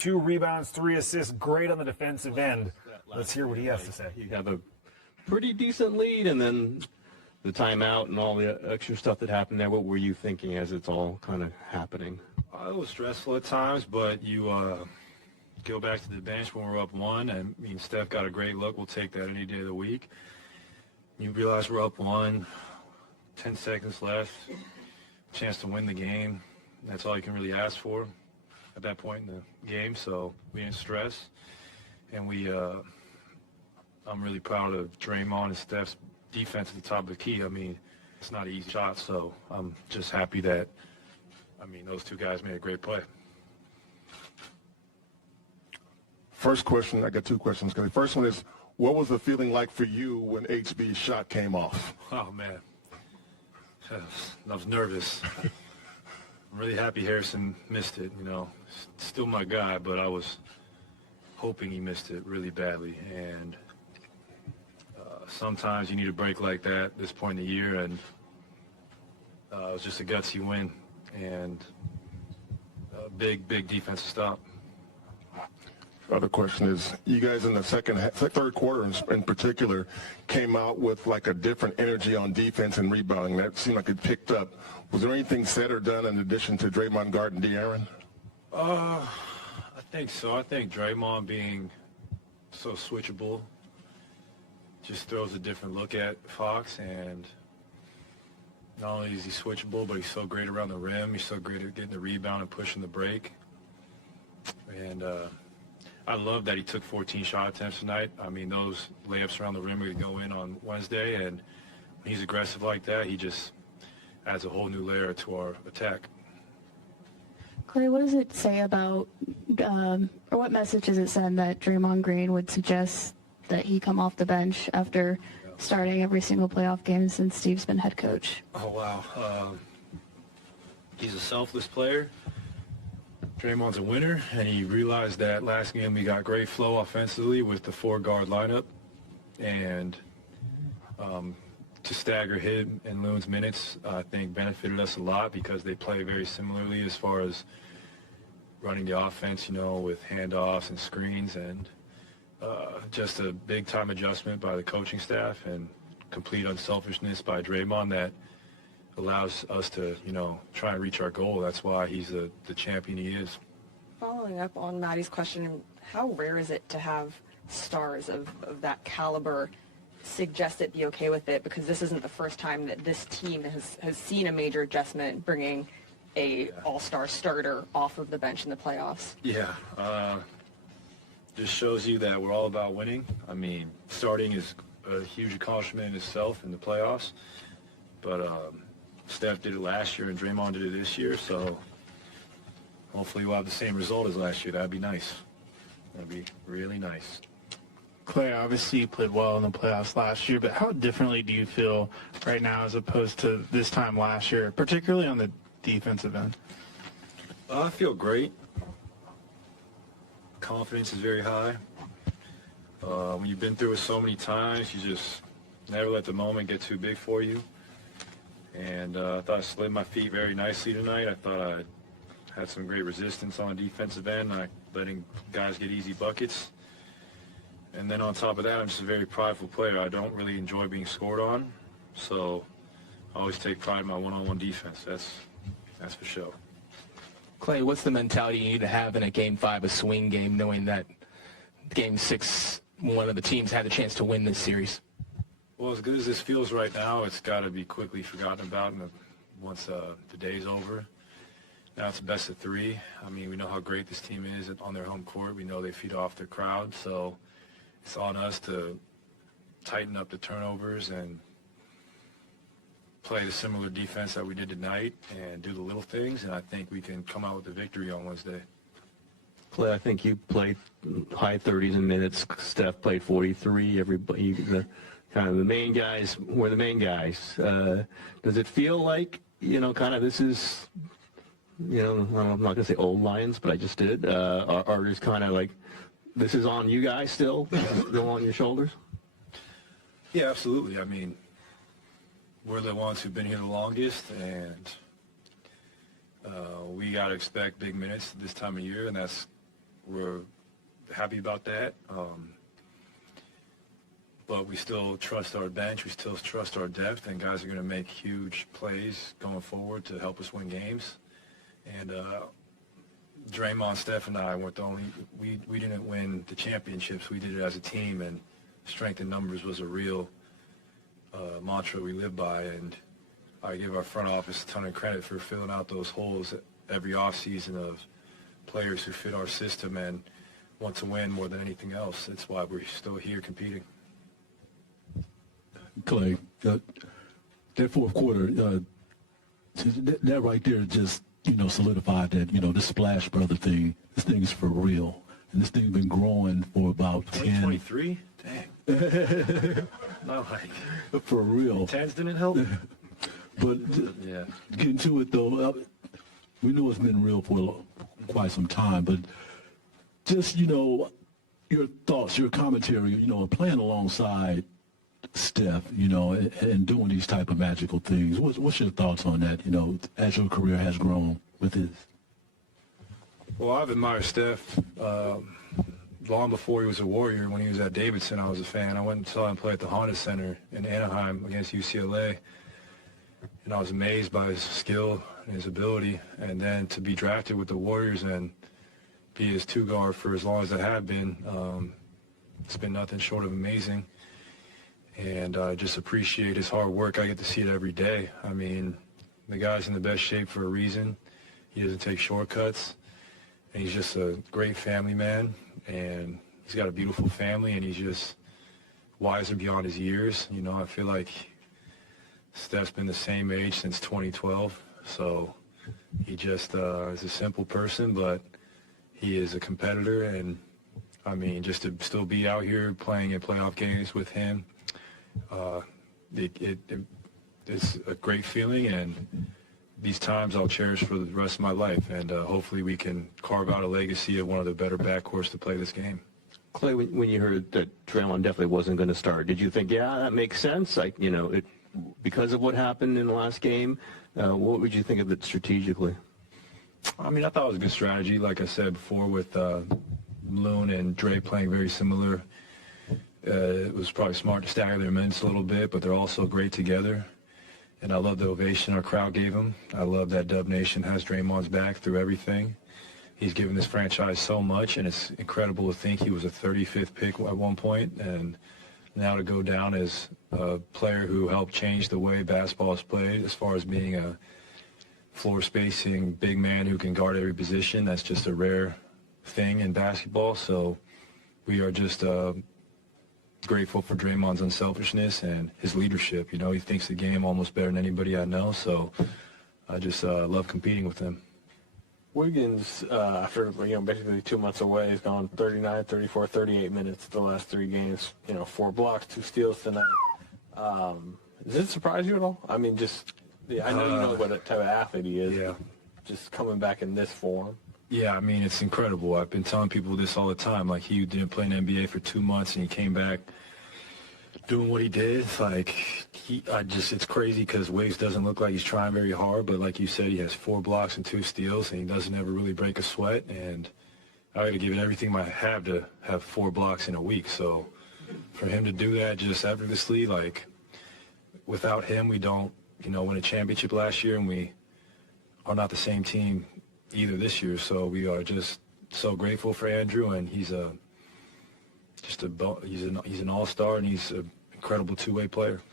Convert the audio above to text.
2 rebounds, 3 assists, great on the defensive end. Let's hear what he has to say. You have a pretty decent lead, and then the timeout and all the extra stuff that happened there. What were you thinking as it's all kind of happening? It was stressful at times, but you go back to the bench when we're up 1. And I mean, Steph got a great look. We'll take that any day of the week. You realize we're up 1, 10 seconds left, chance to win the game. That's all you can really ask for at that point in the game. So we didn't stress, and I'm really proud of Draymond and Steph's defense at the top of the key. I mean, it's not an easy shot, so I'm just happy that, those 2 guys made a great play. First question, I got 2 questions. The first one is, what was the feeling like for you when HB's shot came off? Oh, man. I was nervous. I'm really happy Harrison missed it, Still my guy, but I was hoping he missed it really badly. And sometimes you need a break like that at this point in the year, and it was just a gutsy win and a big defensive stop. Other question is, you guys in the third quarter in particular came out with like a different energy on defense and rebounding. That seemed like it picked up. Was there anything said or done in addition to Draymond guarding De'Aaron? I think so. I think Draymond being so switchable just throws a different look at Fox, and not only is he switchable, but he's so great around the rim. He's so great at getting the rebound and pushing the break. And I love that he took 14 shot attempts tonight. I mean, those layups around the rim are going to go in on Wednesday, and when he's aggressive like that, he just adds a whole new layer to our attack. Klay, what does it say about, or what message does it send that Draymond Green would suggest that he come off the bench after starting every single playoff game since Steve's been head coach? Oh, wow. He's a selfless player. Draymond's a winner, and he realized that last game we got great flow offensively with the 4-guard lineup, and to stagger him and Loon's minutes, I think benefited us a lot because they play very similarly as far as running the offense, with handoffs and screens, and just a big-time adjustment by the coaching staff and complete unselfishness by Draymond that allows us to, try and reach our goal. That's why he's the champion he is. Following up on Maddie's question, how rare is it to have stars of that caliber suggest it, be okay with it? Because this isn't the first time that this team has seen a major adjustment bringing a all-star starter off of the bench in the playoffs. Yeah. Just shows you that we're all about winning. I mean, starting is a huge accomplishment in itself in the playoffs. But Steph did it last year and Draymond did it this year, so hopefully we'll have the same result as last year. That'd be nice. That'd be really nice. Klay, obviously you played well in the playoffs last year, but how differently do you feel right now as opposed to this time last year, particularly on the defensive end? I feel great. Confidence is very high. When you've been through it so many times, you just never let the moment get too big for you. And I thought I slid my feet very nicely tonight. I thought I had some great resistance on defensive end, letting guys get easy buckets. And then on top of that, I'm just a very prideful player. I don't really enjoy being scored on, so I always take pride in my one-on-one defense. That's for sure. Klay, what's the mentality you need to have in a Game 5, a swing game, knowing that Game 6, one of the teams had a chance to win this series? Well, as good as this feels right now, it's got to be quickly forgotten about once the day's over. Now it's best of 3. I mean, we know how great this team is on their home court. We know they feed off their crowd, so it's on us to tighten up the turnovers and play the similar defense that we did tonight and do the little things, and I think we can come out with a victory on Wednesday. Klay, I think you played high 30s in minutes. Steph played 43. Everybody, kind of the main guys were the main guys. Does it feel like, kind of this is, I'm not going to say old Lions, but I just did, are just kind of like, this is on you guys still? Still on your shoulders? Yeah, absolutely. I mean, we're the ones who've been here the longest, and we got to expect big minutes this time of year, and that's we're happy about that. But we still trust our bench. We still trust our depth, and guys are going to make huge plays going forward to help us win games. And Draymond, Steph, and I weren't the only. We didn't win the championships. We did it as a team, and strength in numbers was a real mantra we live by. And I give our front office a ton of credit for filling out those holes every offseason of players who fit our system and want to win more than anything else. That's why we're still here competing. Klay, that fourth quarter, that right there just, solidified that, this Splash Brother thing, this thing is for real. And this thing's been growing for about 10. 23? Dang. Not like. For real. 10s didn't help? But Yeah. getting to it, though, we know it's been real for quite some time, but just, your thoughts, your commentary, playing alongside Steph, and doing these type of magical things. What's your thoughts on that, as your career has grown with his? Well, I've admired Steph long before he was a Warrior. When he was at Davidson, I was a fan. I went and saw him play at the Honda Center in Anaheim against UCLA, and I was amazed by his skill and his ability. And then to be drafted with the Warriors and be his two-guard for as long as I have been, it's been nothing short of amazing. And I just appreciate his hard work. I get to see it every day. I mean, the guy's in the best shape for a reason. He doesn't take shortcuts. And he's just a great family man. And he's got a beautiful family, and he's just wiser beyond his years. I feel like Steph's been the same age since 2012. So he just is a simple person, but he is a competitor. And, I mean, just to still be out here playing in playoff games with him, it's a great feeling, and these times I'll cherish for the rest of my life, and hopefully we can carve out a legacy of one of the better backcourts to play this game. Clay, when you heard that Draymond definitely wasn't going to start, did you think, yeah, that makes sense? Like, because of what happened in the last game, what would you think of it strategically? I mean, I thought it was a good strategy. Like I said before, with Loon and Dre playing very similar, it was probably smart to stagger their minutes a little bit, but they're also great together. And I love the ovation our crowd gave him. I love that Dub Nation has Draymond's back through everything. He's given this franchise so much, and it's incredible to think he was a 35th pick at one point, and now to go down as a player who helped change the way basketball is played as far as being a floor-spacing big man who can guard every position. That's just a rare thing in basketball. So we are just grateful for Draymond's unselfishness and his leadership. He thinks the game almost better than anybody I know, so I just love competing with him. Wiggins, after basically 2 months away, has gone 39, 34, 38 minutes the last 3 games. 4 blocks, 2 steals tonight. Does it surprise you at all? I mean, I know you know what type of athlete he is. Yeah. Just coming back in this form. Yeah, I mean, it's incredible. I've been telling people this all the time. Like, he didn't play in the NBA for 2 months, and he came back doing what he did. Like, it's crazy because Wiggs doesn't look like he's trying very hard, but like you said, he has 4 blocks and 2 steals, and he doesn't ever really break a sweat. And I got to give it everything I have to have 4 blocks in a week. So for him to do that just effortlessly, like, without him, we don't, win a championship last year, and we are not the same team either this year. So we are just so grateful for Andrew, and he's an all-star, and he's an incredible two-way player.